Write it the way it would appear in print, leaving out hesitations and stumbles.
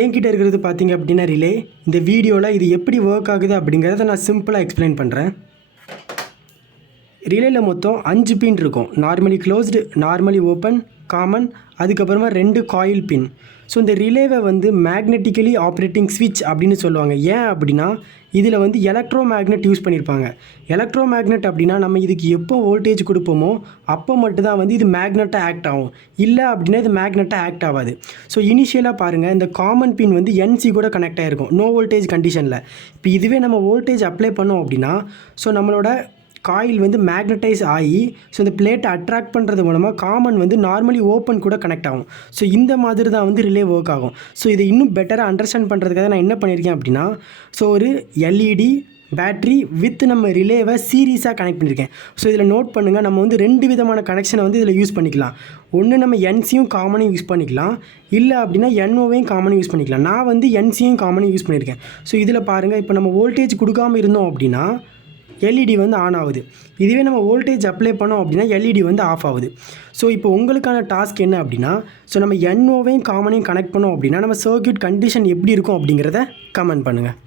என்கிட்ட இருக்கிறது பார்த்தீங்க அப்படின்னா ரிலே. இந்த வீடியோவில் இது எப்படி ஒர்க் ஆகுது அப்படிங்கிறத நான் சிம்பிளாக எக்ஸ்பிளைன் பண்ணுறேன். ரிலேயில் மொத்தம் 5 பின் இருக்கும். Normally closed, normally open, common, அதுக்கப்புறமா 2 காயில் பின். ஸோ இந்த ரிலேவை வந்து மேக்னெட்டிக்கலி ஆப்ரேட்டிங் ஸ்விட்ச் அப்படின்னு சொல்லுவாங்க. ஏன் அப்படின்னா இதில் வந்து எலக்ட்ரோ மேக்னெட் யூஸ் பண்ணியிருப்பாங்க. எலக்ட்ரோ மேக்னெட் அப்படின்னா நம்ம இதுக்கு எப்போ வோல்டேஜ் கொடுப்போமோ அப்போ மட்டும்தான் வந்து இது மேக்னெட்டாக ஆக்ட் ஆகும். இல்லை அப்படின்னா இது மேக்னெட்டாக ஆக்ட் ஆகாது. ஸோ இனிஷியலாக பாருங்கள், இந்த காமன் பின் வந்து NC கூட கனெக்ட் ஆகிருக்கும் நோ வோல்டேஜ் கண்டிஷனில். இப்போ இதுவே நம்ம வோல்டேஜ் அப்ளை பண்ணோம் அப்படின்னா ஸோ நம்மளோட காயில் வந்து மேக்னடைஸ் ஆகி ஸோ இந்த பிளேட்டை அட்ராக்ட் பண்ணுறது மூலமாக காமன் வந்து நார்மலி ஓப்பன் கூட கனெக்ட் ஆகும். ஸோ இந்த மாதிரி தான் வந்து ரிலே ஒர்க் ஆகும். ஸோ இதை இன்னும் பெட்டராக அண்டர்ஸ்டாண்ட் பண்ணுறதுக்காக நான் என்ன பண்ணியிருக்கேன் அப்படின்னா ஸோ ஒரு LED பேட்ரி வித் நம்ம ரிலேவை சீரீஸாக கனெக்ட் பண்ணியிருக்கேன். ஸோ இதில் நோட் பண்ணுங்கள், நம்ம வந்து 2 விதமான கனெக்ஷனை வந்து இதில் யூஸ் பண்ணிக்கலாம். ஒன்று நம்ம NCயும் காமனையும் யூஸ் பண்ணிக்கலாம், இல்லை அப்படின்னா NOவையும் காமனையும் யூஸ் பண்ணிக்கலாம். நான் வந்து NCயும் காமனையும் யூஸ் பண்ணியிருக்கேன். ஸோ இதில் பாருங்கள், இப்போ நம்ம வோல்டேஜ் கொடுக்காமல் இருந்தோம் அப்படின்னா LED வந்து ஆன் ஆகுது. இதுவே நம்ம வோல்டேஜ் அப்ளை பண்ணோம் அப்படின்னா LED வந்து ஆஃப் ஆகுது. ஸோ இப்போ உங்களுக்கான டாஸ்க் என்ன அப்படின்னா ஸோ நம்ம NOவையும் காமனையும் கனெக்ட் பண்ணோம் அப்படின்னா நம்ம சர்க்யூட் கண்டிஷன் எப்படி இருக்கும் அப்படிங்கிறத கமெண்ட் பண்ணுங்கள்.